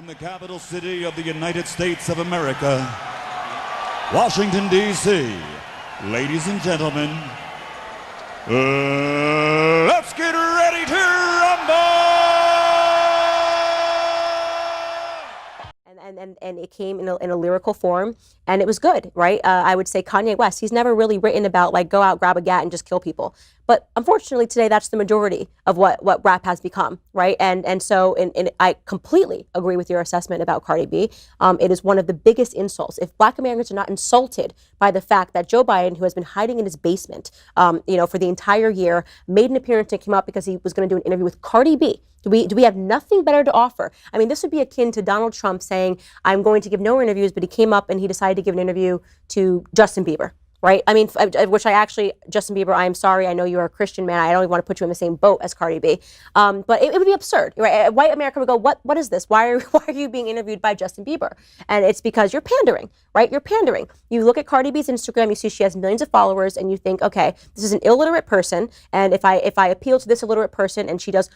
From the capital city of the United States of America, Washington, D.C., ladies and gentlemen, let's get ready to rumble! And it came in a lyrical form, and it was good, right? I would say Kanye West, he's never really written about, like, go out, grab a gat, and just kill people. But unfortunately, today, that's the majority of what rap has become, right? And so I completely agree with your assessment about Cardi B. It is one of the biggest insults. If Black Americans are not insulted by the fact that Joe Biden, who has been hiding in his basement, for the entire year, made an appearance and came out because he was going to do an interview with Cardi B. Do we have nothing better to offer? I mean, this would be akin to Donald Trump saying, I'm going to give no interviews, but he came up and he decided to give an interview to Justin Bieber, right? I mean, Justin Bieber, I am sorry. I know you're a Christian man. I don't even want to put you in the same boat as Cardi B. But it would be absurd, right? White America would go, what is this? Why are you being interviewed by Justin Bieber? And it's because you're pandering, right? You're pandering. You look at Cardi B's Instagram, you see she has millions of followers, and you think, okay, this is an illiterate person. And if I appeal to this illiterate person and she does,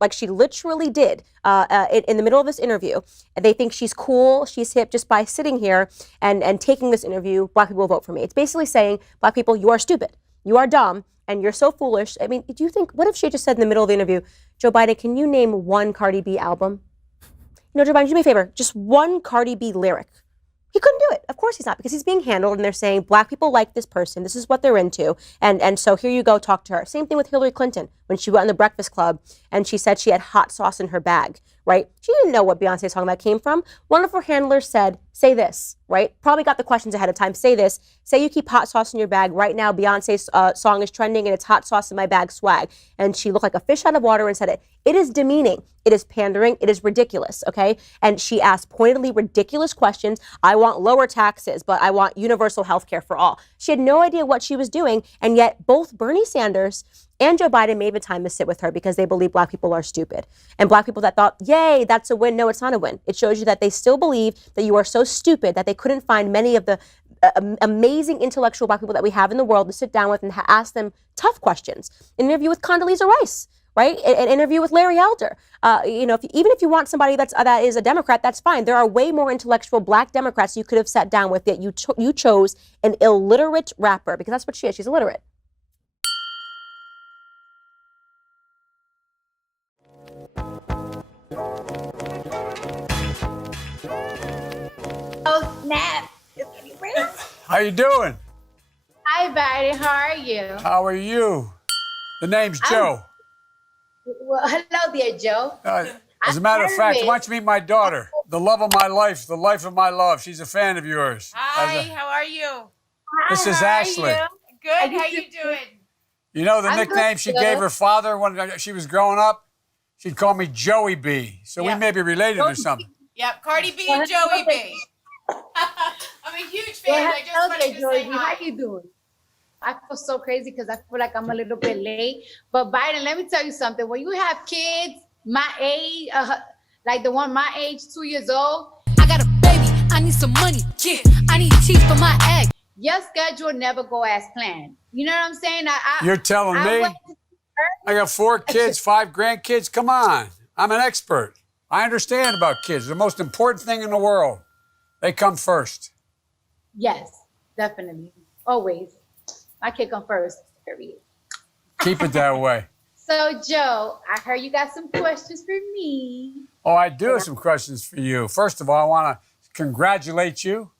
like she literally did in the middle of this interview, and they think she's cool, she's hip just by sitting here and taking this interview, Black people will vote for me. It's basically saying, Black people, you are stupid, you are dumb, and you're so foolish. I mean, do you think, what if she just said in the middle of the interview, Joe Biden, can you name one Cardi B album? Joe Biden, do me a favor, just one Cardi B lyric. He couldn't do it. Of course he's not, because he's being handled and they're saying Black people like this person. This is what they're into. And so here you go, talk to her. Same thing with Hillary Clinton when she went on the Breakfast Club and she said she had hot sauce in her bag, right? She didn't know what Beyonce's song that came from. One of her handlers said, say this, right? Probably got the questions ahead of time. Say this. Say you keep hot sauce in your bag. Right now, Beyonce's song is trending and it's hot sauce in my bag swag. And she looked like a fish out of water and said it. It is demeaning. It is pandering. It is ridiculous, okay? And she asked pointedly ridiculous questions. I want lower taxes, but I want universal health care for all. She had no idea what she was doing, and yet both Bernie Sanders and Joe Biden made the time to sit with her because they believe Black people are stupid. And Black people that thought, yay, that's a win. No, it's not a win. It shows you that they still believe that you are so stupid that they couldn't find many of the amazing intellectual Black people that we have in the world to sit down with and ask them tough questions. An interview with Condoleezza Rice, right? An interview with Larry Elder. Even if you want somebody that is a Democrat, that's fine. There are way more intellectual Black Democrats you could have sat down with, yet you chose an illiterate rapper, because that's what she is. She's illiterate. Oh, snap. It's getting real. How you doing? Hi, Betty. How are you? How are you? The name's Joe. Well, hello there, Joe. As a matter of fact, why don't you meet my daughter, the love of my life, the life of my love. She's a fan of yours. Hi, how are you? This is Ashley. Good, how you doing? You know the I'm nickname good, she Joe. gave her father when she was growing up? She'd call me Joey B. So we may be related or something. Yep, Cardi B and Joey B. I'm a huge fan. I just wanted to say hi. How you doing? I feel so crazy because I feel like I'm a little bit late. But Biden, let me tell you something. When you have kids my age, like the one my age, 2 years old. I got a baby. I need some money. Yeah, I need teeth for my egg. Your schedule never go as planned. You know what I'm saying? You're telling me? I got 4 kids, 5 grandkids. Come on. I'm an expert. I understand about kids. The most important thing in the world. They come first. Yes, definitely. Always. My kid come first, period. Keep it that way. So, Joe, I heard you got some questions for me. Oh, I do have some questions for you. First of all, I want to congratulate you.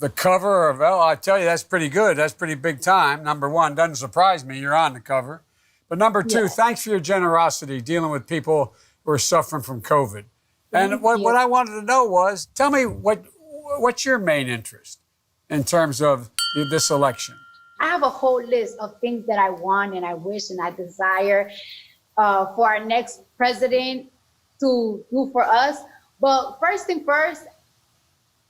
The cover of, I tell you, that's pretty good. That's pretty big time. Number one, doesn't surprise me. You're on the cover. But number two, thanks for your generosity dealing with people who are suffering from COVID. And what I wanted to know was, tell me what's your main interest in terms of this election? I have a whole list of things that I want and I wish and I desire for our next president to do for us. But first thing first,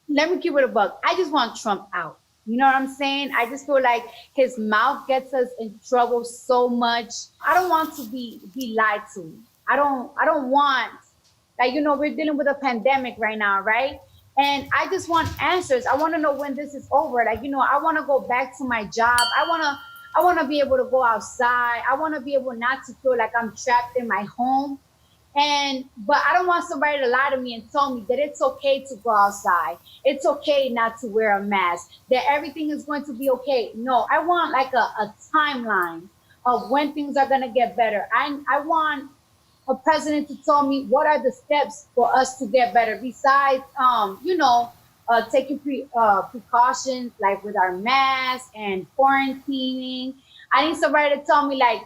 let me keep it a buck. I just want Trump out. You know what I'm saying? I just feel like his mouth gets us in trouble so much. I don't want to be lied to. I don't want, like, we're dealing with a pandemic right now, right? And I just want answers. I want to know when this is over. Like, I want to go back to my job. I want to be able to go outside. I want to be able not to feel like I'm trapped in my home. But I don't want somebody to lie to me and tell me that it's okay to go outside. It's okay not to wear a mask, that everything is going to be okay. No, I want like a timeline of when things are going to get better. I want a president to tell me what are the steps for us to get better besides, taking precautions like with our masks and quarantining. I need somebody to tell me like,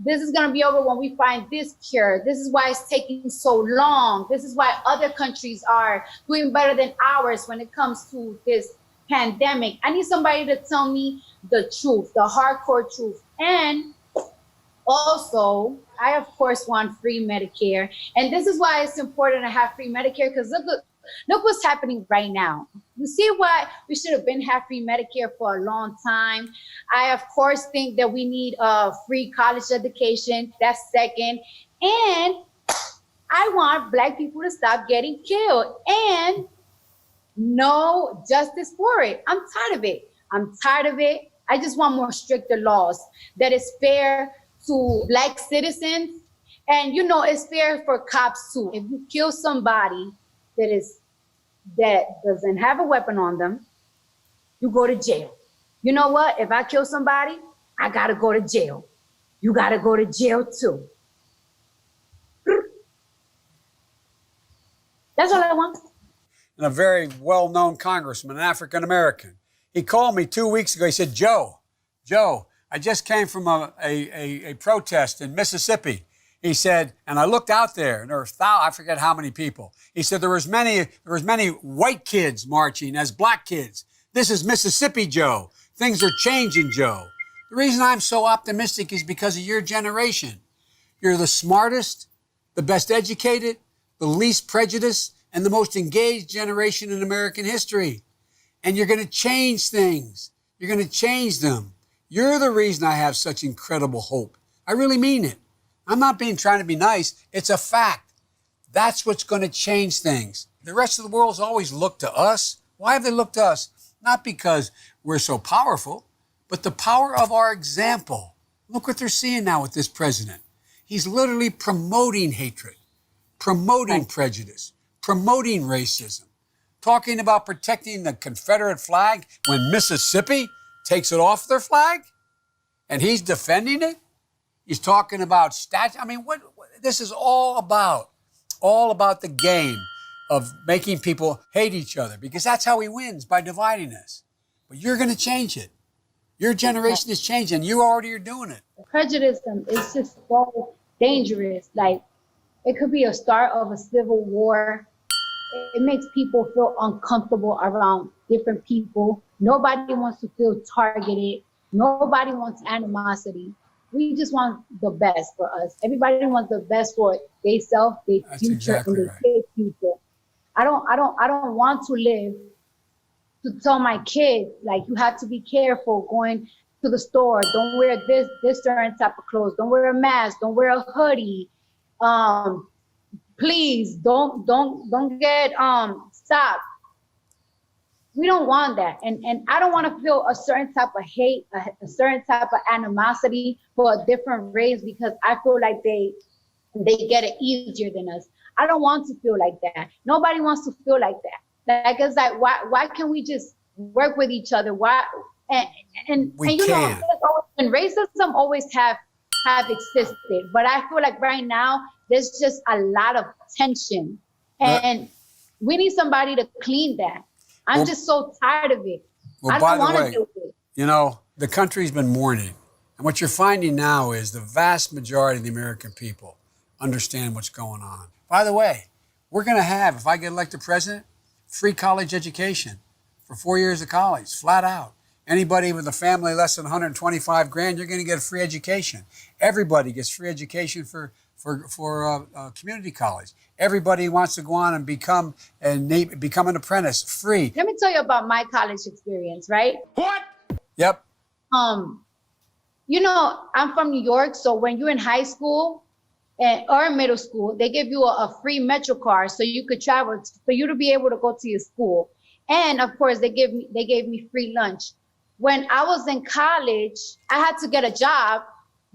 this is going to be over when we find this cure. This is why it's taking so long. This is why other countries are doing better than ours when it comes to this pandemic. I need somebody to tell me the truth, the hardcore truth. And also, I, of course, want free Medicare. And this is why it's important to have free Medicare, because look what's happening right now. You see why we should have been have free Medicare for a long time. I, of course, think that we need free college education. That's second. And I want Black people to stop getting killed and no justice for it. I'm tired of it. I just want more stricter laws that is fair to Black citizens. And, it's fair for cops too. If you kill somebody that doesn't have a weapon on them, you go to jail. You know what? If I kill somebody, I gotta go to jail. You gotta go to jail too. That's all I want. And a very well-known congressman, an African-American, he called me 2 weeks ago. He said, Joe, I just came from a protest in Mississippi. He said, and I looked out there, and there were I forget how many people. He said there was many white kids marching as Black kids. This is Mississippi, Joe. Things are changing, Joe. The reason I'm so optimistic is because of your generation. You're the smartest, the best educated, the least prejudiced, and the most engaged generation in American history. And you're going to change things. You're going to change them. You're the reason I have such incredible hope. I really mean it. I'm not trying to be nice. It's a fact. That's what's going to change things. The rest of the world's always looked to us. Why have they looked to us? Not because we're so powerful, but the power of our example. Look what they're seeing now with this president. He's literally promoting hatred, promoting prejudice, promoting racism, talking about protecting the Confederate flag when Mississippi takes it off their flag and he's defending it. He's talking about stats. I mean, what this is all about the game of making people hate each other, because that's how he wins, by dividing us. But you're going to change it. Your generation is changing. You already are doing it. Prejudice is just so dangerous. Like, it could be a start of a civil war. It makes people feel uncomfortable around different people. Nobody wants to feel targeted. Nobody wants animosity. We just want the best for us. Everybody wants the best for themselves, their future, exactly and their kids' future. I don't want to live to tell my kids, like, you have to be careful going to the store. Don't wear this certain type of clothes. Don't wear a mask. Don't wear a hoodie. Please don't get stopped. We don't want that. And I don't want to feel a certain type of hate, a certain type of animosity for a different race, because I feel like they get it easier than us. I don't want to feel like that. Nobody wants to feel like that. Like, it's like, why can't we just work with each other? Why? And you know, and racism always have existed, but I feel like right now there's just a lot of tension, and we need somebody to clean that. I'm just so tired of it. I don't want to do it. You know, the country's been mourning. And what you're finding now is the vast majority of the American people understand what's going on. By the way, we're going to have, if I get elected president, free college education for 4 years of college, flat out. Anybody with a family less than 125 grand, you're going to get a free education. Everybody gets free education for community college. Everybody wants to go on and become an apprentice, free. Let me tell you about my college experience, right? What? Yep. You know, I'm from New York, so when you're in high school or middle school, they give you a free Metro card so you could travel, for you to be able to go to your school. And of course, they gave me free lunch. When I was in college, I had to get a job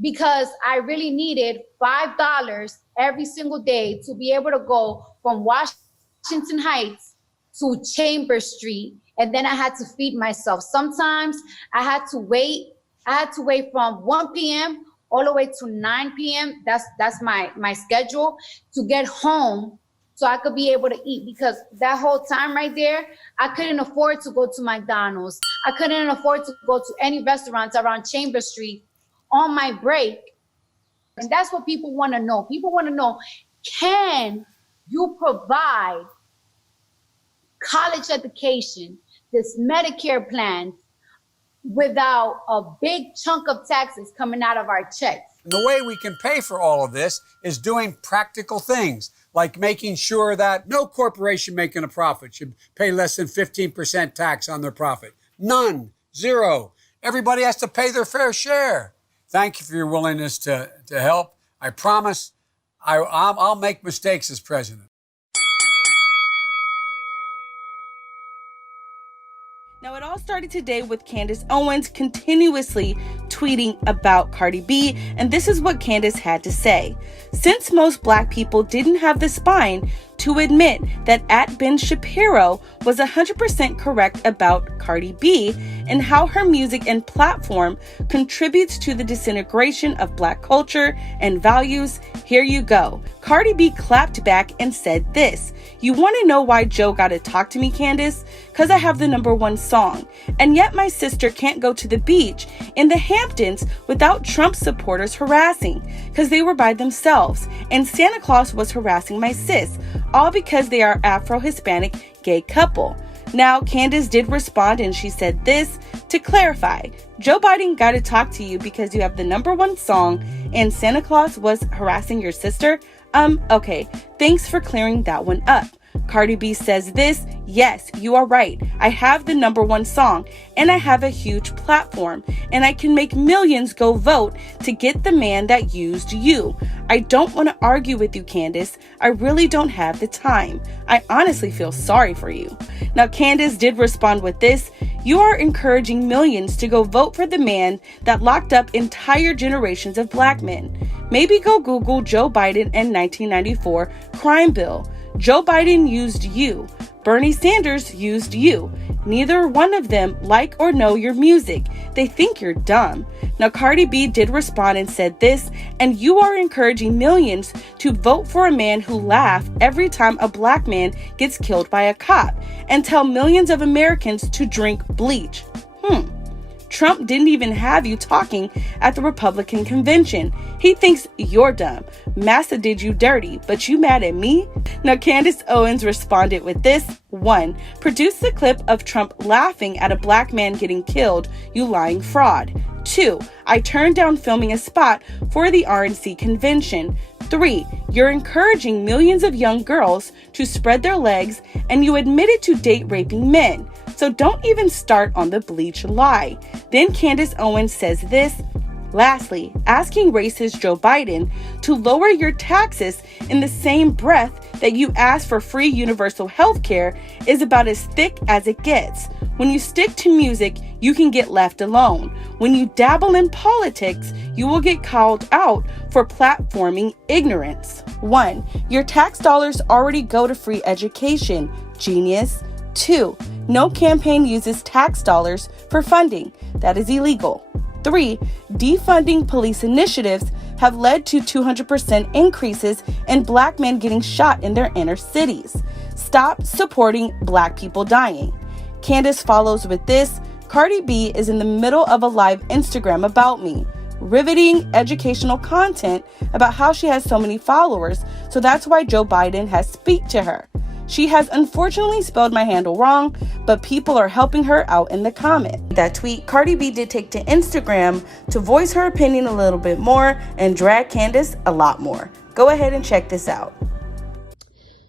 because I really needed $5 every single day to be able to go from Washington Heights to Chambers Street. And then I had to feed myself. Sometimes I had to wait. I had to wait from 1 p.m. all the way to 9 p.m. That's my schedule to get home so I could be able to eat, because that whole time right there, I couldn't afford to go to McDonald's. I couldn't afford to go to any restaurants around Chambers Street on my break. And that's what people want to know. People want to know, can you provide college education, this Medicare plan, without a big chunk of taxes coming out of our checks? The way we can pay for all of this is doing practical things, like making sure that no corporation making a profit should pay less than 15% tax on their profit. None. Zero. Everybody has to pay their fair share. Thank you for your willingness to help. I promise I'll make mistakes as president. Now, it all started today with Candace Owens continuously tweeting about Cardi B, and this is what Candace had to say. Since most black people didn't have the spine to admit that @Ben Shapiro was 100% correct about Cardi B and how her music and platform contributes to the disintegration of black culture and values, here you go. Cardi B clapped back and said this: "You want to know why Joe got to talk to me, Candace? Because I have the #1 song. And yet my sister can't go to the beach in the Hamptons without Trump supporters harassing, because they were by themselves. And Santa Claus was harassing my sis, all because they are Afro-Hispanic gay couple." Now, Candace did respond, and she said this: "To clarify, Joe Biden got to talk to you because you have the #1 song and Santa Claus was harassing your sister? Okay, thanks for clearing that one up." Cardi B says this: "Yes, you are right. I have the #1 song and I have a huge platform and I can make millions go vote to get the man that used you. I don't want to argue with you, Candace. I really don't have the time. I honestly feel sorry for you." Now, Candace did respond with this: "You are encouraging millions to go vote for the man that locked up entire generations of black men. Maybe go Google Joe Biden and 1994 crime bill. Joe Biden used you. Bernie Sanders used you. Neither one of them like or know your music. They think you're dumb." Now, Cardi B did respond and said this: "And you are encouraging millions to vote for a man who laugh every time a black man gets killed by a cop and tell millions of Americans to drink bleach. Trump didn't even have you talking at the Republican convention. He thinks you're dumb. Massa did you dirty, but you mad at me?" Now, Candace Owens responded with this: 1. Produce the clip of Trump laughing at a black man getting killed, you lying fraud. 2. I turned down filming a spot for the RNC convention. 3. You're encouraging millions of young girls to spread their legs, and you admitted to date raping men. So don't even start on the bleach lie. Then Candace Owens says this: "Lastly, asking racist Joe Biden to lower your taxes in the same breath that you ask for free universal health care is about as thick as it gets. When you stick to music, you can get left alone. When you dabble in politics, you will get called out for platforming ignorance. 1. Your tax dollars already go to free education, genius. 2. No campaign uses tax dollars for funding. That is illegal. 3. Defunding police initiatives have led to 200% increases in black men getting shot in their inner cities. Stop supporting black people dying." Candace follows with this: "Cardi B is in the middle of a live Instagram about me. Riveting educational content about how she has so many followers, so that's why Joe Biden has speak to her. She has unfortunately spelled my handle wrong, but people are helping her out in the comment." That tweet, Cardi B did take to Instagram to voice her opinion a little bit more and drag Candace a lot more. Go ahead and check this out.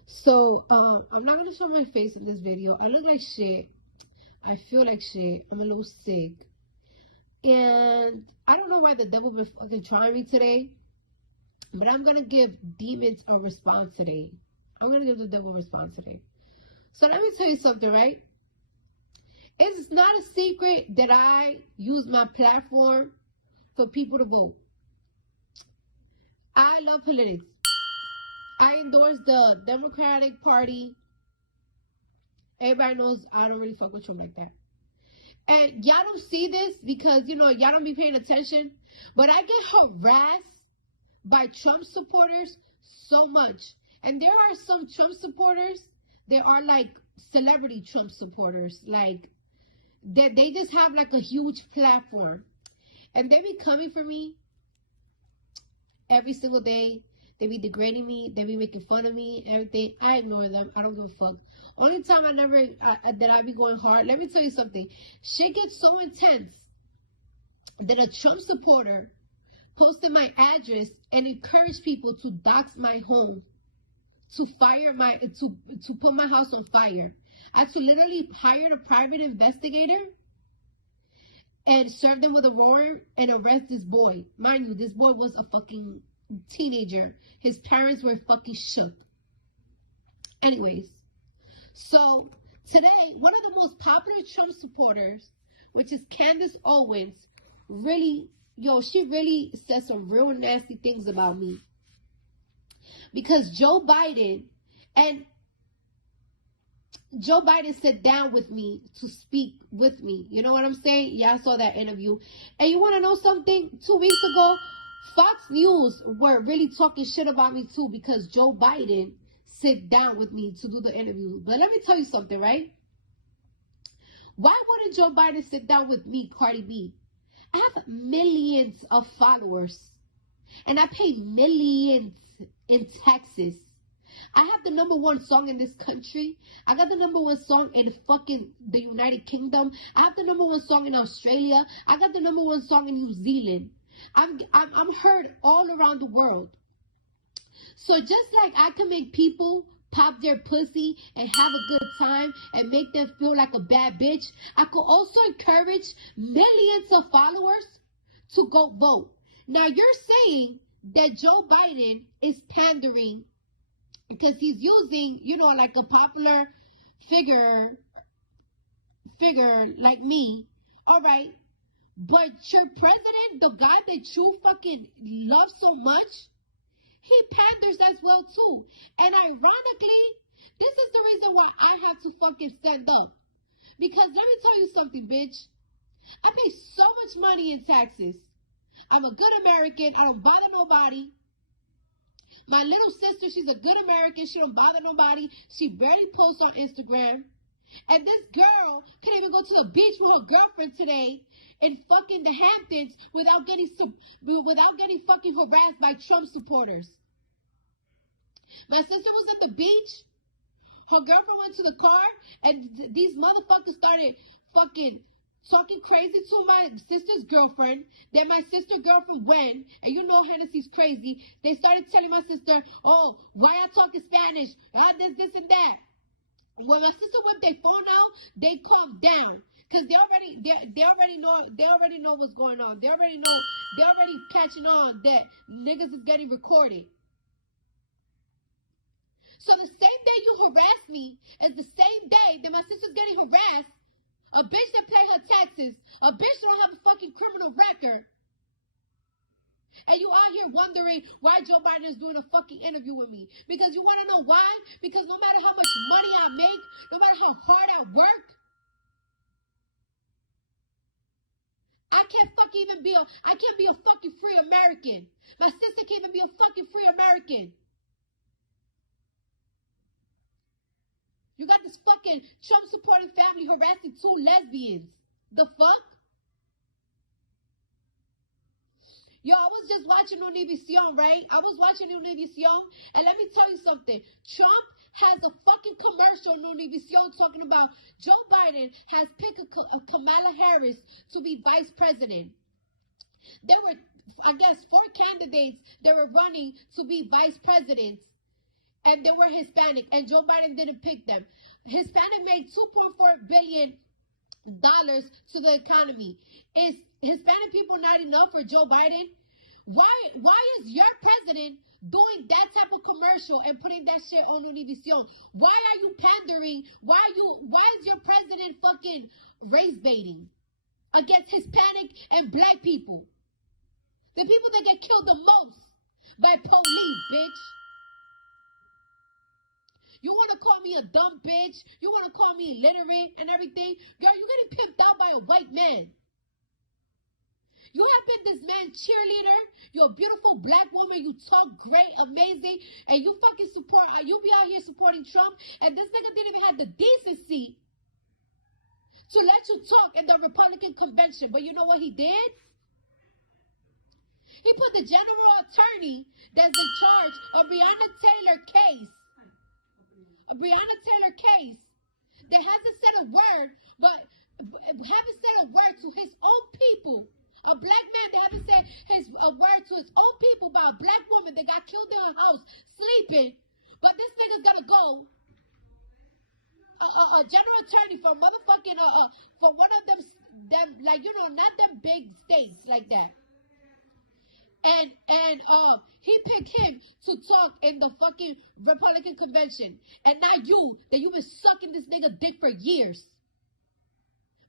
So, I'm not gonna show my face in this video. I look like shit. I feel like shit. I'm a little sick. And I don't know why the devil been fucking trying me today, but I'm gonna give demons a response today. I'm gonna give the devil a response today. So let me tell you something, right? It's not a secret that I use my platform for people to vote. I love politics. I endorse the Democratic Party. Everybody knows I don't really fuck with Trump like that. And y'all don't see this because, you know, y'all don't be paying attention. But I get harassed by Trump supporters so much. And there are some Trump supporters that are like celebrity Trump supporters. Like, they just have like a huge platform. And they be coming for me every single day. They be degrading me. They be making fun of me and everything. I ignore them. I don't give a fuck. Only time that I be going hard. Let me tell you something. Shit gets so intense that a Trump supporter posted my address and encouraged people to dox my home, to put my house on fire. I had to literally hire a private investigator and serve them with a warrant and arrest this boy. Mind you, this boy was a fucking teenager. His parents were fucking shook. Anyways, so today, one of the most popular Trump supporters, which is Candace Owens, she really said some real nasty things about me. Because Joe Biden sat down with me to speak with me. You know what I'm saying? Yeah, I saw that interview. And you want to know something? 2 weeks ago, Fox News were really talking shit about me too because Joe Biden sat down with me to do the interview. But let me tell you something, right? Why wouldn't Joe Biden sit down with me, Cardi B? I have millions of followers. And I pay millions in taxes. I have the #1 song in this country. I got the #1 song in fucking the United Kingdom. I have the #1 song in Australia. I got the #1 song in New Zealand. I'm heard all around the world. So just like I can make people pop their pussy and have a good time and make them feel like a bad bitch, I could also encourage millions of followers to go vote. Now you're saying that Joe Biden is pandering because he's using, you know, like a popular figure like me. All right. But your president, the guy that you fucking love so much, he panders as well too. And ironically, this is the reason why I have to fucking stand up. Because let me tell you something, bitch. I pay so much money in taxes. I'm a good American. I don't bother nobody. My little sister, she's a good American. She don't bother nobody. She barely posts on Instagram. And this girl can't even go to the beach with her girlfriend today in fucking the Hamptons without getting fucking harassed by Trump supporters. My sister was at the beach. Her girlfriend went to the car, and these motherfuckers started fucking talking crazy to my sister's girlfriend. Then my sister's girlfriend went, and you know Hennessy's crazy. They started telling my sister, "Oh, why I talking Spanish? This and that." When my sister whipped their phone out, they calmed down. Cause they already know what's going on. They're already catching on that niggas is getting recorded. So the same day you harass me is the same day that my sister's getting harassed. A bitch that pay her taxes, a bitch don't have a fucking criminal record. And you out here wondering why Joe Biden is doing a fucking interview with me. Because you want to know why? Because no matter how much money I make, no matter how hard I work, I can't be a fucking free American. My sister can't even be a fucking free American. You got this fucking Trump supporting family harassing 2 lesbians. The fuck? Yo, I was just watching Univision, right? I was watching Univision, and let me tell you something. Trump has a fucking commercial on Univision talking about Joe Biden has picked a Kamala Harris to be vice president. There were, I guess, 4 candidates that were running to be vice presidents, and they were Hispanic, and Joe Biden didn't pick them. Hispanic made $2.4 billion to the economy. Is Hispanic people not enough for Joe Biden? Why is your president doing that type of commercial and putting that shit on Univision? Why are you pandering? Why is your president fucking race baiting against Hispanic and black people? The people that get killed the most by police, bitch. You want to call me a dumb bitch? You want to call me illiterate and everything? Girl, you're getting pimped out by a white man. You have been this man's cheerleader. You're a beautiful black woman. You talk great, amazing. And you fucking support, you be out here supporting Trump. And this nigga didn't even have the decency to let you talk in the Republican convention. But you know what he did? He put the general attorney that's in charge of Breonna Taylor case. That hasn't said a word, but haven't said a word to his own people. A black man that haven't said a word to his own people about a black woman that got killed in her house sleeping. But this nigga's gonna go. A general attorney for motherfucking for one of them like, you know, not them big states like that. And he picked him to talk in the fucking Republican convention. And now you've been sucking this nigga dick for years.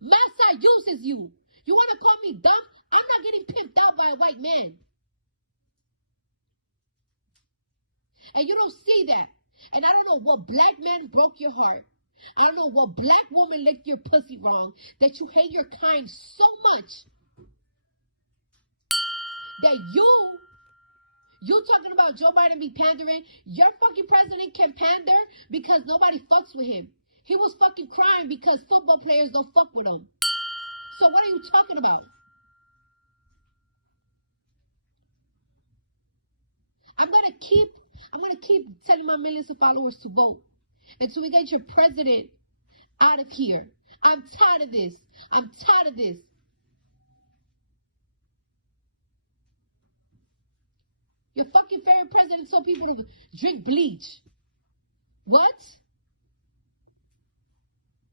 Massa uses you. You want to call me dumb? I'm not getting pimped out by a white man. And you don't see that. And I don't know what black man broke your heart. I don't know what black woman licked your pussy wrong that you hate your kind so much that you talking about Joe Biden be pandering. Your fucking president can pander because nobody fucks with him. He was fucking crying because football players don't fuck with him. So what are you talking about? I'm gonna keep telling my millions of followers to vote until we get your president out of here. I'm tired of this. Your fucking favorite president told people to drink bleach. What?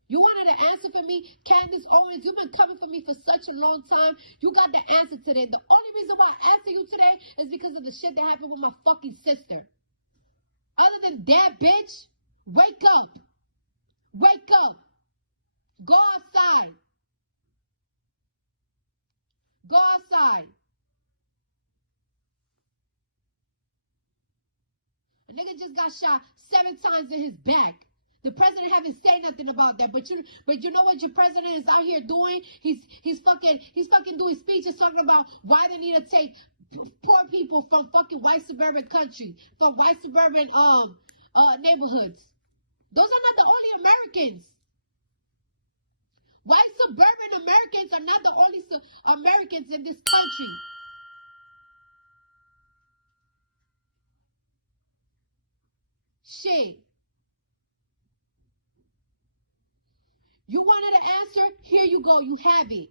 You wanted an answer for me? Candance, Owens, you've been coming for me for such a long time. You got the answer today. The only reason why I answer you today is because of the shit that happened with my fucking sister. Other than that, bitch, wake up. Wake up. Go outside. Go outside. A nigga just got shot 7 times in his back. The president haven't said nothing about that, but you know what your president is out here doing? He's fucking doing speeches talking about why they need to take poor people from fucking white suburban country, from white suburban neighborhoods. Those are not the only Americans. White suburban Americans are not the only Americans in this country. Shit. You wanted an answer? Here you go. You have it.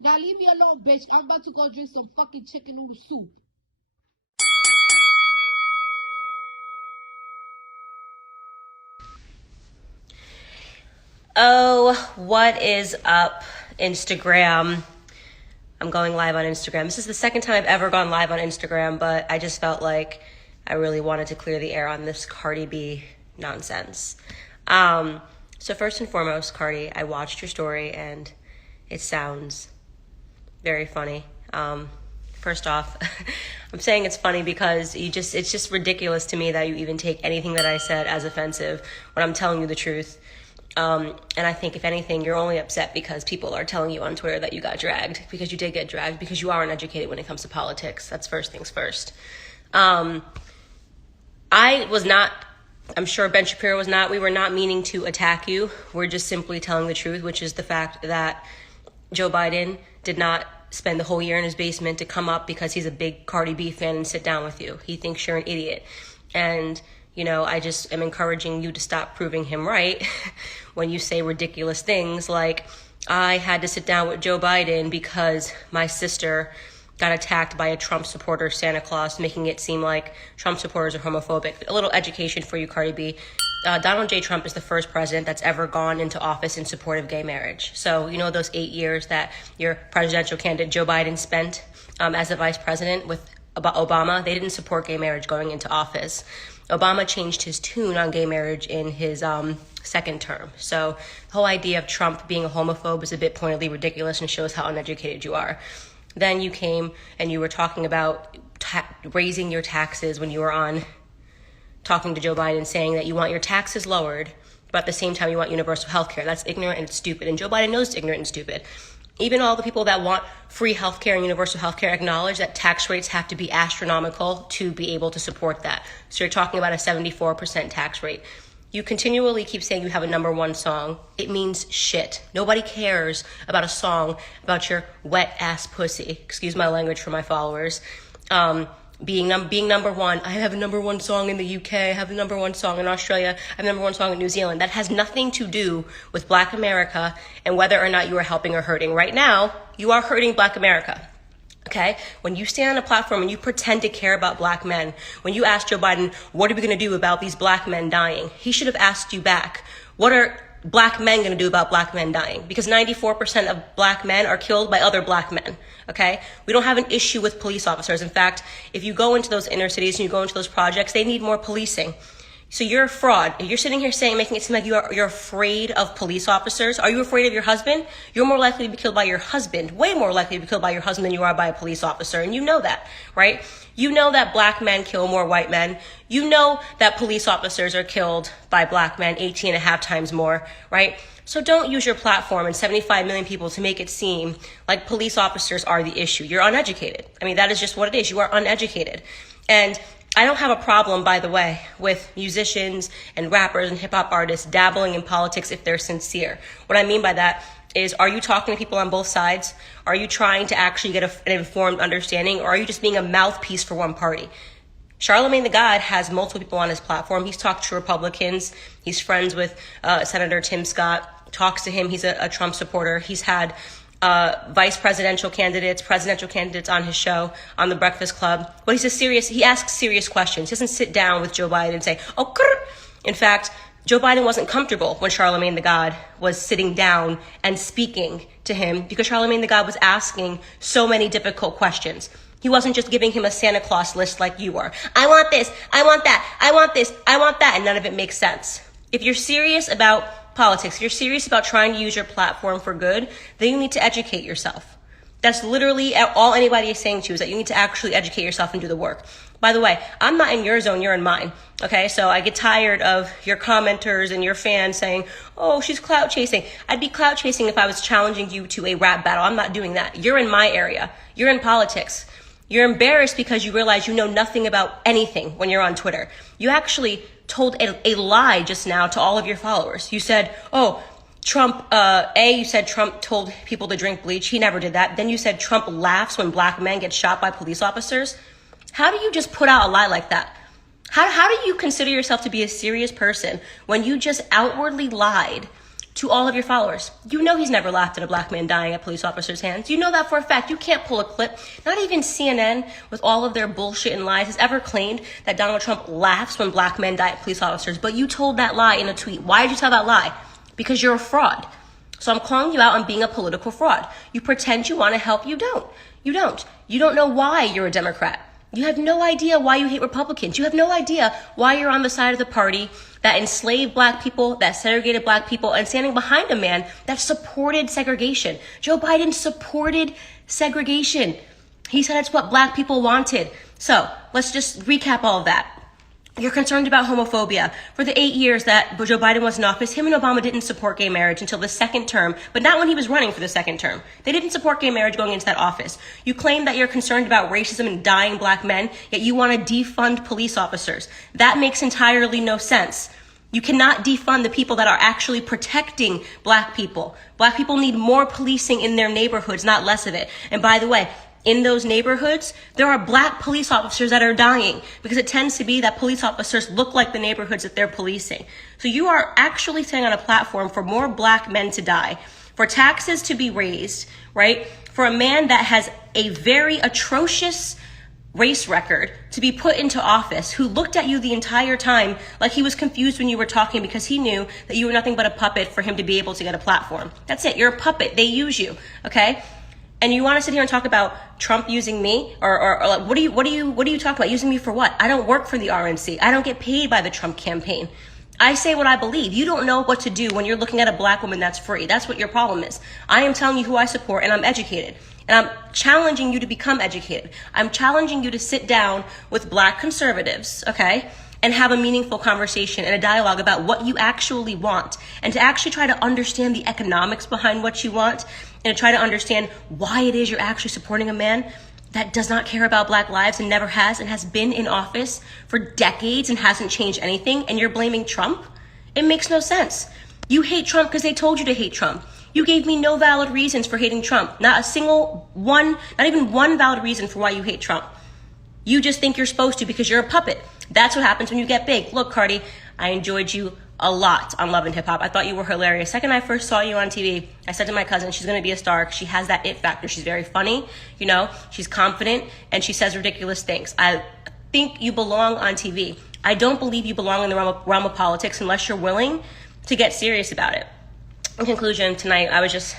Now leave me alone, bitch. I'm about to go drink some fucking chicken noodle soup. Oh, what is up, Instagram? I'm going live on Instagram. This is the second time I've ever gone live on Instagram, but I just felt like I really wanted to clear the air on this Cardi B nonsense. So first and foremost, Cardi, I watched your story and it sounds very funny. First off, I'm saying it's funny because it's just ridiculous to me that you even take anything that I said as offensive when I'm telling you the truth. And I think if anything, you're only upset because people are telling you on Twitter that you got dragged, because you did get dragged, because you are uneducated when it comes to politics. That's first things first. I was not, I'm sure Ben Shapiro was not, we were not meaning to attack you. We're just simply telling the truth, which is the fact that Joe Biden did not spend the whole year in his basement to come up because he's a big Cardi B fan and sit down with you. He thinks you're an idiot. And, you know, I just am encouraging you to stop proving him right when you say ridiculous things like, I had to sit down with Joe Biden because my sister got attacked by a Trump supporter, Santa Claus, making it seem like Trump supporters are homophobic. A little education for you, Cardi B. Donald J. Trump is the first president that's ever gone into office in support of gay marriage. So, you know, those 8 years that your presidential candidate Joe Biden spent as the vice president with Obama, they didn't support gay marriage going into office. Obama changed his tune on gay marriage in his second term. So the whole idea of Trump being a homophobe is a bit pointedly ridiculous and shows how uneducated you are. Then you came and you were talking about raising your taxes when you were on talking to Joe Biden, saying that you want your taxes lowered, but at the same time you want universal health care. That's ignorant and it's stupid. And Joe Biden knows it's ignorant and stupid. Even all the people that want free health care and universal health care acknowledge that tax rates have to be astronomical to be able to support that. So you're talking about a 74% tax rate. You continually keep saying you have a number one song. It means shit. Nobody cares about a song about your wet ass pussy. Excuse my language for my followers. Being number one. I have a number one song in the UK. I have a number one song in Australia. I have a number one song in New Zealand. That has nothing to do with Black America and whether or not you are helping or hurting. Right now, you are hurting Black America. Okay? When you stand on a platform and you pretend to care about Black men, when you ask Joe Biden, what are we going to do about these Black men dying? He should have asked you back, what are Black men going to do about Black men dying? Because 94% of Black men are killed by other Black men. Okay? We don't have an issue with police officers. In fact, if you go into those inner cities and you go into those projects, they need more policing. So you're a fraud. You're sitting here making it seem like you're afraid of police officers. Are you afraid of your husband? You're more likely to be killed by your husband, way more likely to be killed by your husband than you are by a police officer. And you know that, right? You know that Black men kill more white men. You know that police officers are killed by Black men 18.5 times more, right? So don't use your platform and 75 million people to make it seem like police officers are the issue. You're uneducated. I mean, that is just what it is. You are uneducated. And I don't have a problem, by the way, with musicians and rappers and hip-hop artists dabbling in politics if they're sincere. What I mean by that is, are you talking to people on both sides? Are you trying to actually get an informed understanding, or are you just being a mouthpiece for one party? Charlemagne the God has multiple people on his platform. He's talked to Republicans. He's friends with Senator Tim Scott, talks to him. He's a Trump supporter. He's had presidential candidates on his show, on The Breakfast Club. But he asks serious questions. He doesn't sit down with Joe Biden and say, oh, grr. In fact, Joe Biden wasn't comfortable when Charlemagne the God was sitting down and speaking to him because Charlemagne the God was asking so many difficult questions. He wasn't just giving him a Santa Claus list like you are. I want this, I want that, I want this, I want that, and none of it makes sense. If you're serious about politics, if you're serious about trying to use your platform for good, then you need to educate yourself. That's literally all anybody is saying to you, is that you need to actually educate yourself and do the work. By the way, I'm not in your zone, you're in mine. Okay, so I get tired of your commenters and your fans saying, oh, she's clout chasing. I'd be clout chasing if I was challenging you to a rap battle. I'm not doing that. You're in my area. You're in politics. You're embarrassed because you realize you know nothing about anything when you're on Twitter. You actually told a lie just now to all of your followers. You said, oh, Trump, you said Trump told people to drink bleach. He never did that. Then you said Trump laughs when black men get shot by police officers. How do you just put out a lie like that? How do you consider yourself to be a serious person when you just outwardly lied to all of your followers? You know he's never laughed at a black man dying at police officers' hands. You know that for a fact. You can't pull a clip. Not even CNN, with all of their bullshit and lies, has ever claimed that Donald Trump laughs when black men die at police officers. But you told that lie in a tweet. Why did you tell that lie? Because you're a fraud. So I'm calling you out on being a political fraud. You pretend you want to help. You don't. You don't. You don't know why you're a Democrat. You have no idea why you hate Republicans. You have no idea why you're on the side of the party that enslaved black people, that segregated black people, and standing behind a man that supported segregation. Joe Biden supported segregation. He said it's what black people wanted. So let's just recap all of that. You're concerned about homophobia. For the 8 years that Joe Biden was in office, him and Obama didn't support gay marriage until the second term, but not when he was running for the second term. They didn't support gay marriage going into that office. You claim that you're concerned about racism and dying black men, yet you want to defund police officers. That makes entirely no sense. You cannot defund the people that are actually protecting black people. Black people need more policing in their neighborhoods, not less of it. And by the way, in those neighborhoods, there are black police officers that are dying because it tends to be that police officers look like the neighborhoods that they're policing. So you are actually standing on a platform for more black men to die, for taxes to be raised, right? For a man that has a very atrocious race record to be put into office, who looked at you the entire time like he was confused when you were talking because he knew that you were nothing but a puppet for him to be able to get a platform. That's it. You're a puppet. They use you. Okay? And you want to sit here and talk about Trump using me, or like, what do you talk about? Using me for what? I don't work for the RNC. I don't get paid by the Trump campaign. I say what I believe. You don't know what to do when you're looking at a black woman that's free. That's what your problem is. I am telling you who I support, and I'm educated. And I'm challenging you to become educated. I'm challenging you to sit down with black conservatives, okay, and have a meaningful conversation and a dialogue about what you actually want, and to actually try to understand the economics behind what you want, and to try to understand why it is you're actually supporting a man that does not care about black lives and never has, and has been in office for decades and hasn't changed anything, and you're blaming Trump? It makes no sense. You hate Trump because they told you to hate Trump. You gave me no valid reasons for hating Trump. Not a single one, not even one valid reason for why you hate Trump. You just think you're supposed to because you're a puppet. That's what happens when you get big. Look, Cardi, I enjoyed you a lot on Love and Hip Hop. I thought you were hilarious. Second I first saw you on TV, I said to my cousin, she's going to be a star. She has that it factor. She's very funny, you know, she's confident, and she says ridiculous things. I think you belong on TV. I don't believe you belong in the realm of politics unless you're willing to get serious about it. In conclusion, tonight I was just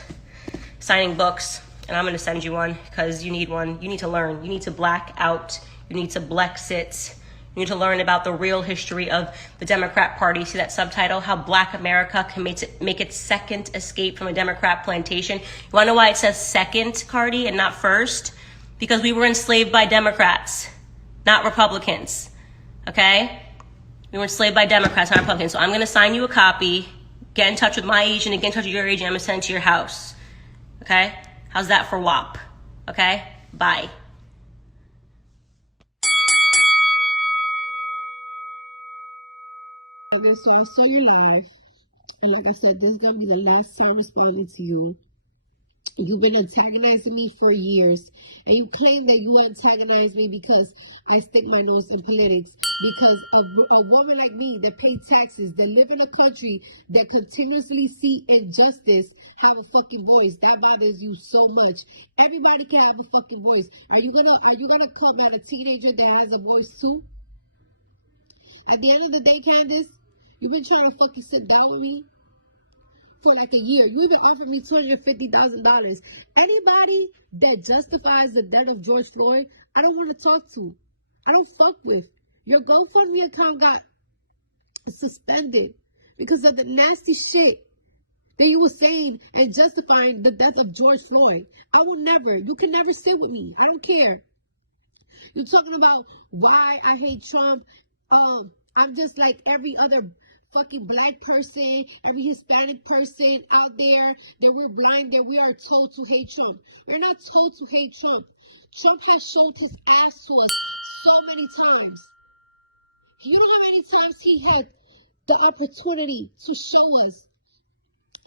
signing books, and I'm going to send you one because you need one. You need to learn. You need to black out. You need to Blexit. You need to learn about the real history of the Democrat Party. See that subtitle? How Black America can make its second escape from a Democrat plantation. You want to know why it says second, Cardi, and not first? Because we were enslaved by Democrats, not Republicans. Okay? We were enslaved by Democrats, not Republicans. So I'm going to sign you a copy. Get in touch with my agent and get in touch with your agent. I'm going to send it to your house. Okay? How's that for WAP? Okay? Bye. So I saw your live, and like I said, this is gonna be the last time responding to you. You've been antagonizing me for years, and you claim that you antagonize me because I stick my nose in politics. Because a woman like me that pay taxes, that live in a country that continuously see injustice, have a fucking voice. That bothers you so much. Everybody can have a fucking voice. Are you gonna come at a teenager that has a voice too? At the end of the day, Candance, you've been trying to fucking sit down with me for like a year. You even offered me $250,000. Anybody that justifies the death of George Floyd, I don't want to talk to. I don't fuck with. Your GoFundMe account got suspended because of the nasty shit that you were saying and justifying the death of George Floyd. You can never sit with me. I don't care. You're talking about why I hate Trump. I'm just like every other fucking black person, every Hispanic person out there, that we're blind, that we are told to hate Trump. We're not told to hate Trump. Trump has shown his ass to us so many times. You know how many times he had the opportunity to show us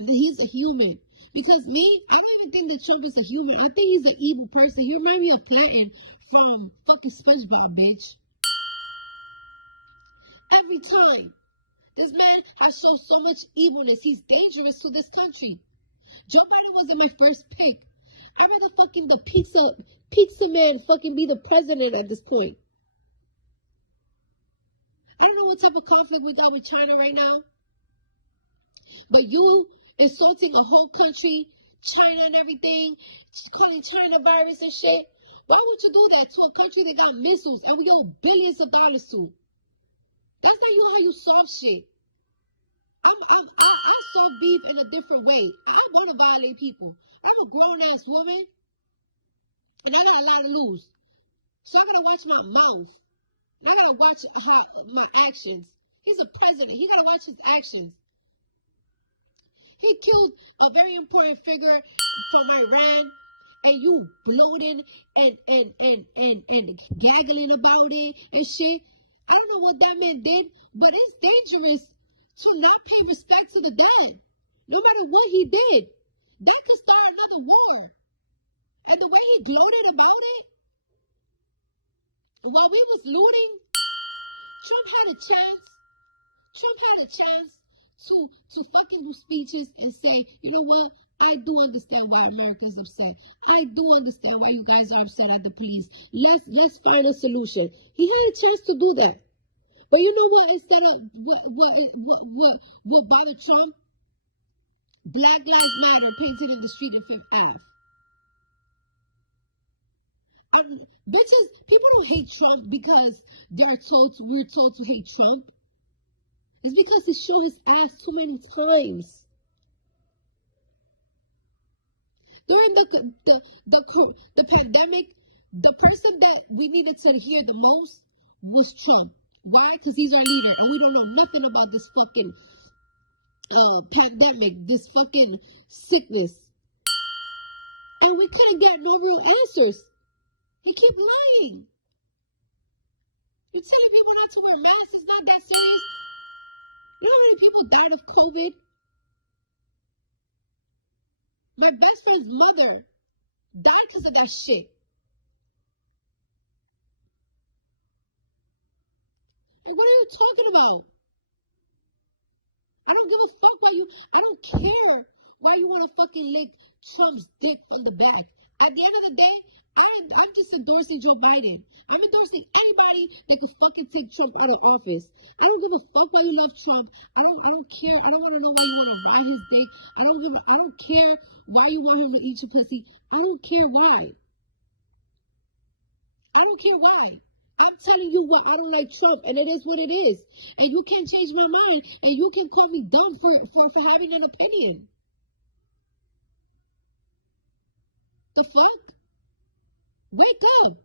that he's a human. Because me, I don't even think that Trump is a human. I think he's an evil person. He reminds me of Platten from fucking SpongeBob, bitch. Every time. This man has shown so much evilness. He's dangerous to this country. Joe Biden wasn't my first pick. I'd rather fucking the pizza man fucking be the president at this point. I don't know what type of conflict we got with China right now. But you insulting a whole country, China and everything, calling China virus and shit. Why would you do that to a country that got missiles and we owe billions of dollars to? That's not how you solve shit. I solve beef in a different way. I don't want to violate people. I'm a grown-ass woman, and I got a lot to lose. So I gotta watch my mouth. I gotta watch my actions. He's a president. He gotta watch his actions. He killed a very important figure from Iran, and you bloating and gaggling about it and shit. I don't know what that man did, but it's dangerous to not pay respect to the dead. No matter what he did, that could start another war. And the way he gloated about it, while we was looting, Trump had a chance to fucking do speeches and say, you know what? I do understand why America is upset. I do understand why you guys are upset at the police. Let's find a solution. He had a chance to do that. But you know what? Instead of what bothered Trump? Black Lives Matter painted in the street in Fifth Ave. Bitches, people don't hate Trump because we're told to hate Trump. It's because he showed his ass too many times. During the pandemic, the person that we needed to hear the most was Trump. Why? Because he's our leader, and we don't know nothing about this fucking pandemic, this fucking sickness. And we couldn't get no real answers. He keep lying. You're telling people not to wear masks, it's not that serious. You know how many people died of COVID? My best friend's mother died because of that shit. And what are you talking about? I don't give a fuck I don't care why you want to fucking lick Trump's dick from the back. At the end of the day, I'm just endorsing Joe Biden. I'm endorsing anybody that could fucking take Trump out of office. I don't give a fuck why you love Trump. I don't care. I don't want to know why you want to ride his dick. I don't care why you want him to eat your pussy. I don't care why. I don't care why. I'm telling you what, I don't like Trump, and it is what it is. And you can't change my mind, and you can call me dumb for having an opinion. The fuck? Wake up.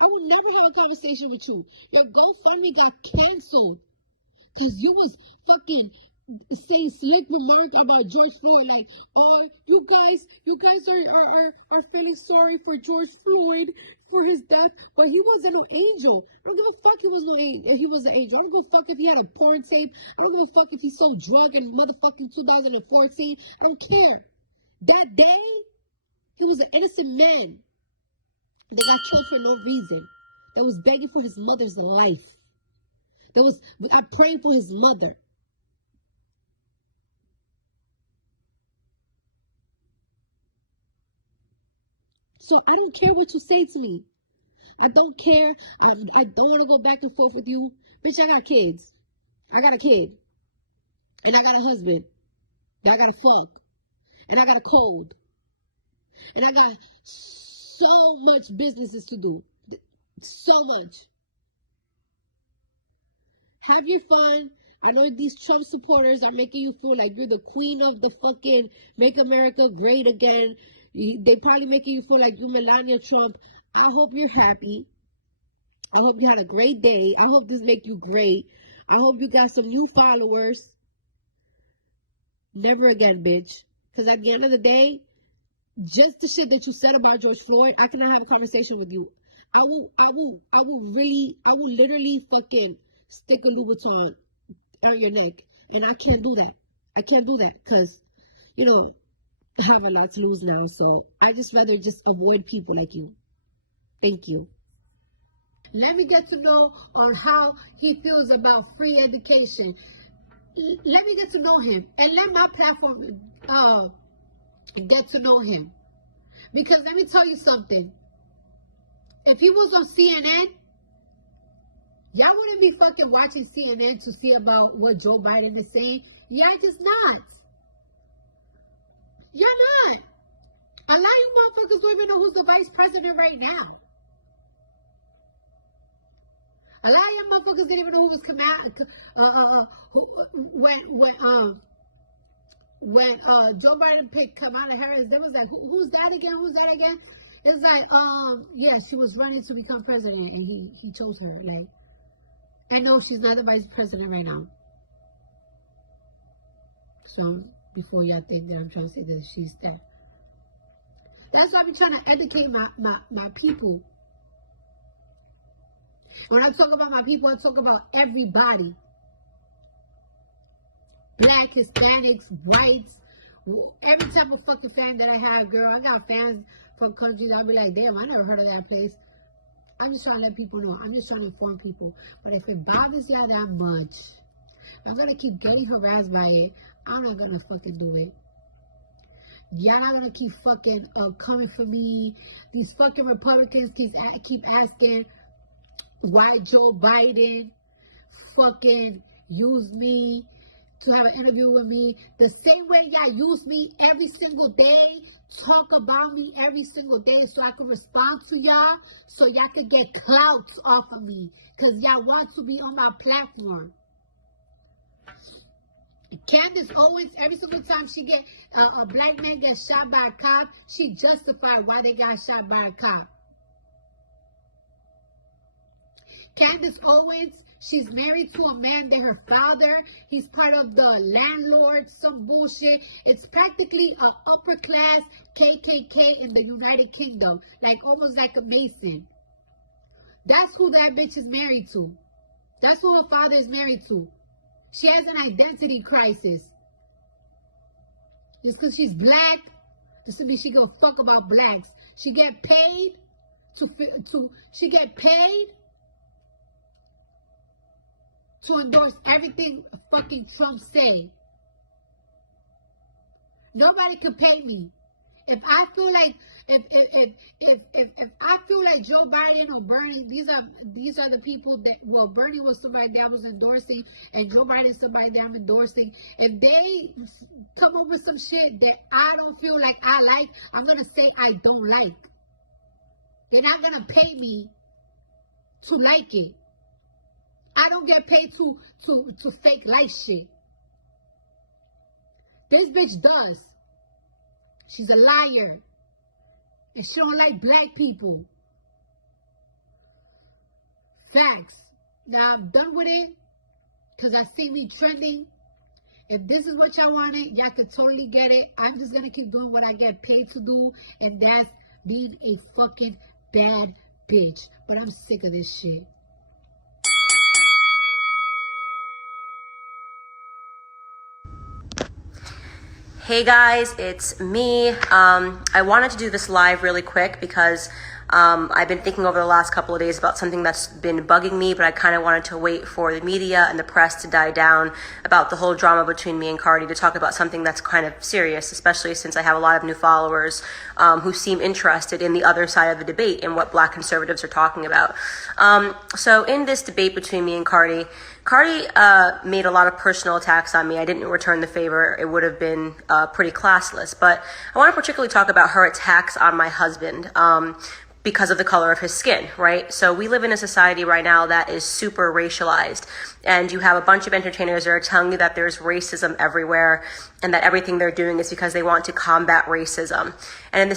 I will never have a conversation with you. Your GoFundMe got canceled because you was fucking saying slick remark about George Floyd, like, oh, you guys are feeling sorry for George Floyd for his death, but he wasn't an angel. I don't give a fuck if he was an angel. I don't give a fuck if he had a porn tape. I don't give a fuck if he sold drugs in motherfucking 2014. I don't care. That day, he was an innocent man. They got killed for no reason. That was begging for his mother's life. I prayed for his mother. So I don't care what you say to me. I don't care. I don't want to go back and forth with you. Bitch, I got kids. I got a kid. And I got a husband that I got to fuck. And I got a cold. And I got so much businesses to do. So much. Have your fun. I know these Trump supporters are making you feel like you're the queen of the fucking Make America Great Again. They probably making you feel like you're Melania Trump. I hope you're happy. I hope you had a great day. I hope this make you great. I hope you got some new followers. Never again, bitch. Because at the end of the day, just the shit that you said about George Floyd, I cannot have a conversation with you. I will literally fucking stick a Louboutin on your neck. And I can't do that. I can't do that because, I have a lot to lose now. So I just rather just avoid people like you. Thank you. Let me get to know on how he feels about free education. Let me get to know him. And let my platform get to know him. Because let me tell you something. If he was on CNN, y'all wouldn't be fucking watching CNN to see about what Joe Biden is saying. Y'all just not. You're not. A lot of you motherfuckers don't even know who's the vice president right now. A lot of you motherfuckers didn't even know who was when Joe Biden picked Kamala Harris. They was like, who's that again? Who's that again? It's like, yeah, she was running to become president, and he chose her. Like, and no, she's not the vice president right now. So before y'all think that I'm trying to say that she's that. That's why I'm trying to educate my people. When I talk about my people, I talk about everybody. Black, Hispanics, whites, every type of fucking fan that I have, girl. I got fans from countries I'll be like, damn, I never heard of that place. I'm just trying to let people know. I'm just trying to inform people. But if it bothers y'all that much, I'm going to keep getting harassed by it. I'm not going to fucking do it. Y'all not going to keep fucking coming for me. These fucking Republicans keep asking why Joe Biden fucking used me to have an interview with me. The same way y'all use me every single day talk about me every single day so I can respond to y'all, so y'all can get clout off of me, because y'all want to be on my platform. Candace Owens, every single time she get a black man gets shot by a cop, she justified why they got shot by a cop. Candace Owens, she's married to a man that her father, he's part of the landlord, some bullshit. It's practically an upper class KKK in the United Kingdom, like almost like a Mason. That's who that bitch is married to. That's who her father is married to. She has an identity crisis. Just because she's black doesn't mean she give a fuck about blacks. She get paid to endorse everything fucking Trump say. Nobody can pay me. If I feel like if I feel like Joe Biden or Bernie, these are the people that, well, Bernie was somebody that I was endorsing and Joe Biden is somebody that I'm endorsing. If they come up with some shit that I don't feel like I like, I'm gonna say I don't like. They're not gonna pay me to like it. I don't get paid to fake like shit. This bitch does. She's a liar. And she don't like black people. Facts. Now I'm done with it. Because I see me trending. If this is what y'all wanted, y'all can totally get it. I'm just going to keep doing what I get paid to do. And that's being a fucking bad bitch. But I'm sick of this shit. Hey guys, it's me. I wanted to do this live really quick because I've been thinking over the last couple of days about something that's been bugging me, but I kind of wanted to wait for the media and the press to die down about the whole drama between me and Cardi to talk about something that's kind of serious, especially since I have a lot of new followers who seem interested in the other side of the debate and what black conservatives are talking about. So in this debate between me and Cardi made a lot of personal attacks on me. I didn't return the favor. It would have been pretty classless. But I want to particularly talk about her attacks on my husband because of the color of his skin, right? So we live in a society right now that is super racialized. And you have a bunch of entertainers that are telling you that there's racism everywhere and that everything they're doing is because they want to combat racism. And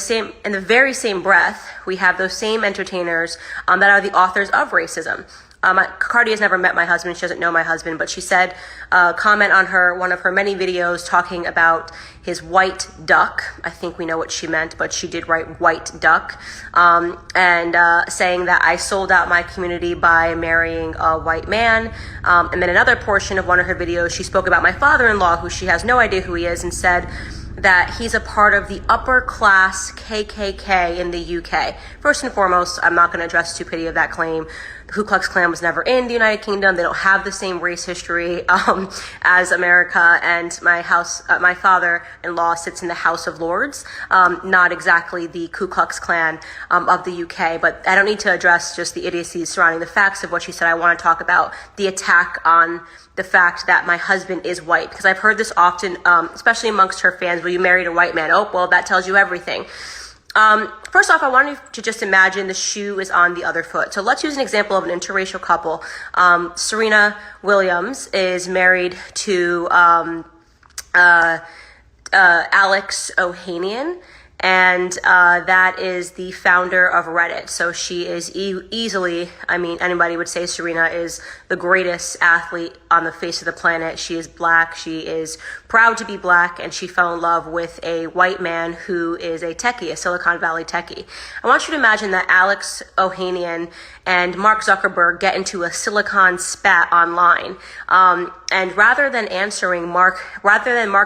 in the very same breath, we have those same entertainers that are the authors of racism. Cardi has never met my husband. She doesn't know my husband, but she said, comment on one of her many videos talking about his white duck. I think we know what she meant, but she did write white duck, and saying that I sold out my community by marrying a white man. And then another portion of one of her videos, she spoke about my father-in-law, who she has no idea who he is, and said that he's a part of the upper class KKK in the UK. First and foremost, I'm not going to address the stupidity of that claim. The Ku Klux Klan was never in the United Kingdom. They don't have the same race history as America. And my father-in-law sits in the House of Lords, not exactly the Ku Klux Klan of the UK. But I don't need to address just the idiocies surrounding the facts of what she said. I want to talk about the attack on the fact that my husband is white, because I've heard this often, especially amongst her fans. Well, you married a white man. Oh, well, that tells you everything. First off, I want you to just imagine the shoe is on the other foot. So let's use an example of an interracial couple. Serena Williams is married to Alex Ohanian, and that is the founder of Reddit. So she is easily, I mean, anybody would say Serena is the greatest athlete on the face of the planet. She is black. She is proud to be black, and she fell in love with a white man who is a techie, a Silicon Valley techie. I want you to imagine that Alex Ohanian and Mark Zuckerberg get into a silicon spat online. And rather than Mark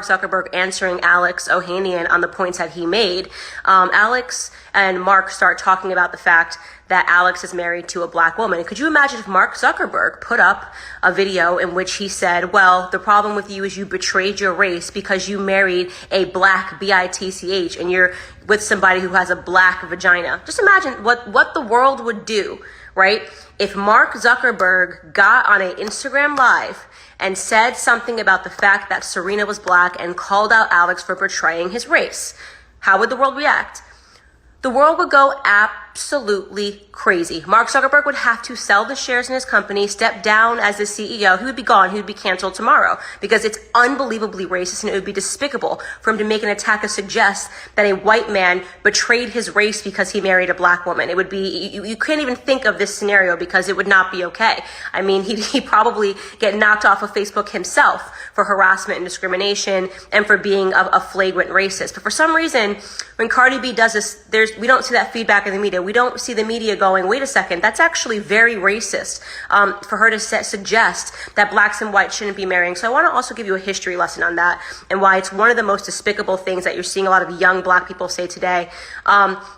Zuckerberg answering Alex Ohanian on the points that he made, Alex and Mark start talking about the fact that Alex is married to a black woman. And could you imagine if Mark Zuckerberg put up a video in which he said, well, the problem with you is you betrayed your race because you married a black bitch and you're with somebody who has a black vagina. Just imagine what the world would do, right? If Mark Zuckerberg got on an Instagram Live and said something about the fact that Serena was black and called out Alex for betraying his race. how would the world react? The world would go absolutely crazy. Mark Zuckerberg would have to sell the shares in his company, step down as the CEO. He would be gone. He would be canceled tomorrow because it's unbelievably racist, and it would be despicable for him to make an attack to suggest that a white man betrayed his race because he married a black woman. It would be, you can't even think of this scenario because it would not be okay. I mean, he'd probably get knocked off of Facebook himself for harassment and discrimination and for being a flagrant racist. But for some reason, when Cardi B does this, we don't see that feedback in the media. We don't see the media going, wait a second, that's actually very racist for her to suggest that blacks and whites shouldn't be marrying. So I want to also give you a history lesson on that and why it's one of the most despicable things that you're seeing a lot of young black people say today.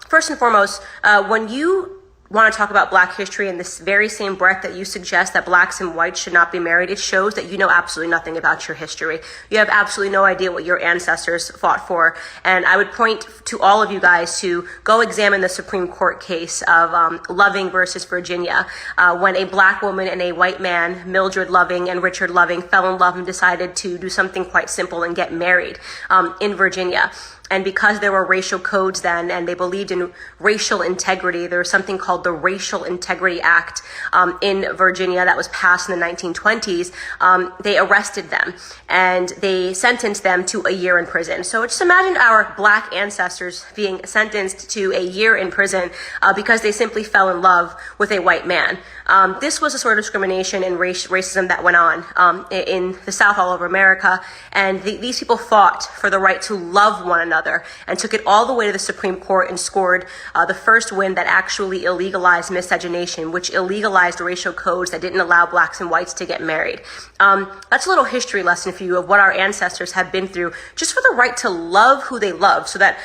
First and foremost, when you want to talk about black history in this very same breath that you suggest that blacks and whites should not be married, it shows that you know absolutely nothing about your history. You have absolutely no idea what your ancestors fought for. And I would point to all of you guys to go examine the Supreme Court case of Loving versus Virginia, when a black woman and a white man, Mildred Loving and Richard Loving, fell in love and decided to do something quite simple and get married in Virginia. And because there were racial codes then, and they believed in racial integrity, there was something called the Racial Integrity Act in Virginia that was passed in the 1920s. They arrested them and they sentenced them to a year in prison. So just imagine our black ancestors being sentenced to a year in prison because they simply fell in love with a white man. This was a sort of discrimination and racism that went on in the South all over America. And these people fought for the right to love one another and took it all the way to the Supreme Court and scored the first win that actually illegalized miscegenation, which illegalized racial codes that didn't allow blacks and whites to get married. That's a little history lesson for you of what our ancestors have been through just for the right to love who they love, so that,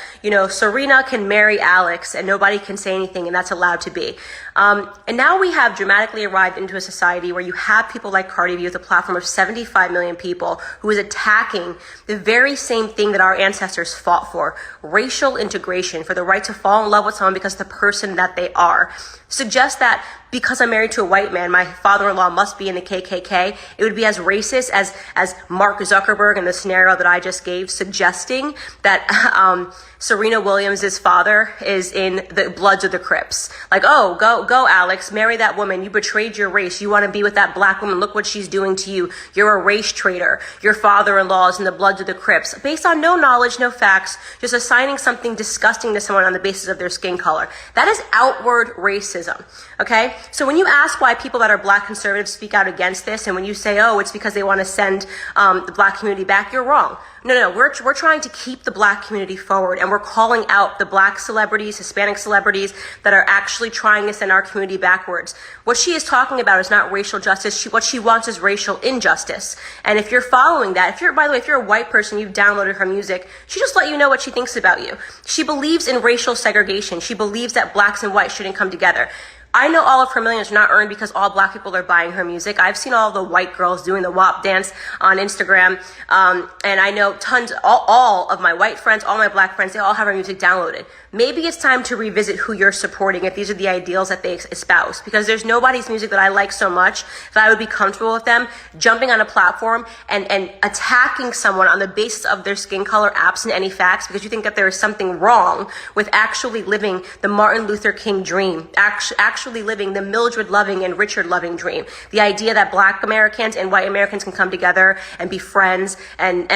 Serena can marry Alex and nobody can say anything, and that's allowed to be. And now we have dramatically arrived into a society where you have people like Cardi B with a platform of 75 million people who is attacking the very same thing that our ancestors fought for, racial integration, for the right to fall in love with someone because of the person that they are. Suggest that because I'm married to a white man, my father-in-law must be in the KKK. It would be as racist as Mark Zuckerberg in the scenario that I just gave, suggesting that Serena Williams' father is in the Bloods of the Crips. Like, oh, go, Alex, marry that woman. You betrayed your race. You want to be with that black woman. Look what she's doing to you. You're a race traitor. Your father-in-law is in the Bloods of the Crips. Based on no knowledge, no facts, just assigning something disgusting to someone on the basis of their skin color. That is outward racism, okay? So when you ask why people that are black conservatives speak out against this, and when you say, oh, it's because they want to send the black community back, you're wrong. No, we're trying to keep the black community forward, and we're calling out the black celebrities, Hispanic celebrities that are actually trying to send our community backwards. What she is talking about is not racial justice. What she wants is racial injustice. And if you're following that, by the way, if you're a white person, you've downloaded her music, she just let you know what she thinks about you. She believes in racial segregation. She believes that blacks and whites shouldn't come together. I know all of her millions are not earned because all black people are buying her music. I've seen all the white girls doing the WAP dance on Instagram. And I know all of my white friends, all my black friends, they all have her music downloaded. Maybe it's time to revisit who you're supporting if these are the ideals that they espouse, because there's nobody's music that I like so much that I would be comfortable with them jumping on a platform and attacking someone on the basis of their skin color absent any facts, because you think that there is something wrong with actually living the Martin Luther King dream, actually living the Mildred Loving and Richard Loving dream. The idea that black Americans and white Americans can come together and be friends and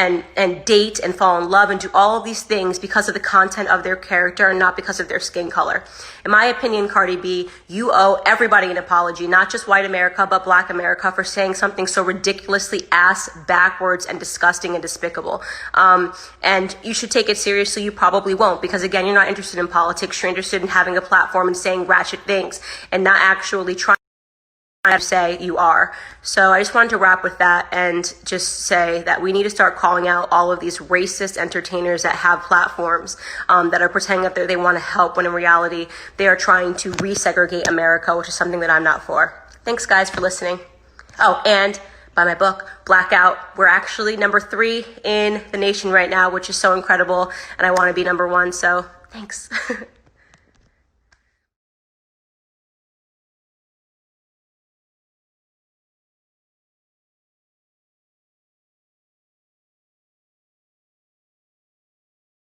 date and fall in love and do all of these things because of the content of their character and not because of their skin color. In my opinion, Cardi B, you owe everybody an apology, not just white America, but black America, for saying something so ridiculously ass backwards and disgusting and despicable. And you should take it seriously. You probably won't, because again, you're not interested in politics. You're interested in having a platform and saying ratchet things and not actually trying to say you are. So I just wanted to wrap with that and just say that we need to start calling out all of these racist entertainers that have platforms that are pretending that they want to help when in reality they are trying to resegregate America, which is something that I'm not for. Thanks guys for listening. Oh, and buy my book, Blackout. We're actually number 3 in the nation right now, which is so incredible, and I want to be number 1, so thanks.